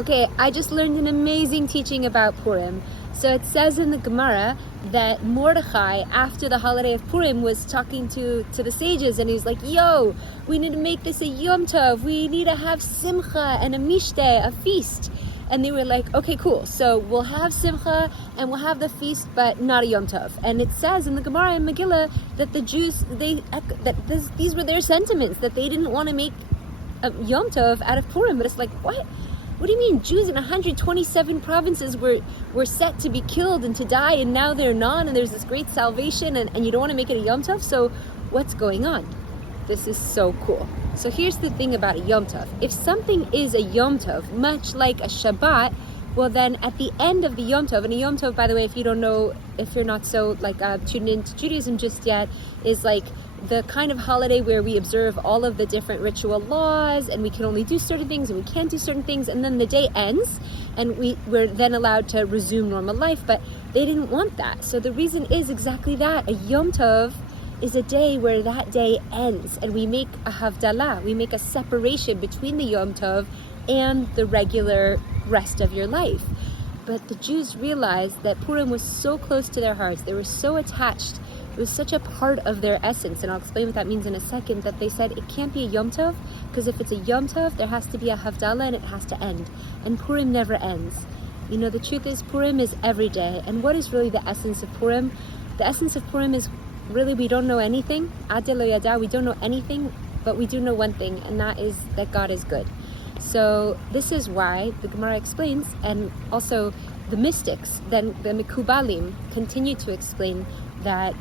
Okay, I just learned an amazing teaching about Purim. So it says in the Gemara that Mordechai, after the holiday of Purim, was talking to the sages, and he was like, yo, we need to make this a Yom Tov. We need to have Simcha and a Mishteh, a feast. And they were like, okay, cool. So we'll have Simcha and we'll have the feast, but not a Yom Tov. And it says in the Gemara and Megillah that the Jews, these were their sentiments, that they didn't want to make a Yom Tov out of Purim. But it's like, what? What do you mean? Jews in 127 provinces were set to be killed and to die, and now they're not, and there's this great salvation, and you don't want to make it a Yom Tov? So what's going on? This is so cool. So here's the thing about a Yom Tov. If something is a Yom Tov, much like a Shabbat, well then at the end of the Yom Tov, and a Yom Tov, by the way, if you don't know, if you're not so tuned into Judaism just yet, is like the kind of holiday where we observe all of the different ritual laws, and we can only do certain things and we can't do certain things, and then the day ends and we're then allowed to resume normal life. But they didn't want that. So the reason is exactly that. A Yom Tov is a day where that day ends, and we make a havdalah, we make a separation between the Yom Tov and the regular rest of your life. But the Jews realized that Purim was so close to their hearts, they were so attached, it was such a part of their essence, and I'll explain what that means in a second, that they said it can't be a Yom Tov, because if it's a Yom Tov, there has to be a Havdalah and it has to end. And Purim never ends. You know, the truth is Purim is every day. And what is really the essence of Purim? The essence of Purim is really we don't know anything. Adeh lo yada, we don't know anything, but we do know one thing, and that is that God is good. So this is why the Gemara explains, and also the mystics, then the Mikubalim, continue to explain that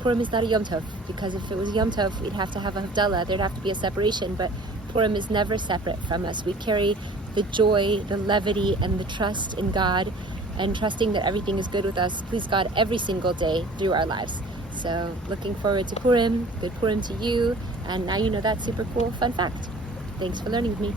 Purim is not a Yom Tov, because if it was Yom Tov, we'd have to have a Havdalah, there'd have to be a separation, but Purim is never separate from us. We carry the joy, the levity, and the trust in God, and trusting that everything is good with us, please God, every single day through our lives. So looking forward to Purim, good Purim to you, and now you know that super cool fun fact. Thanks for learning with me.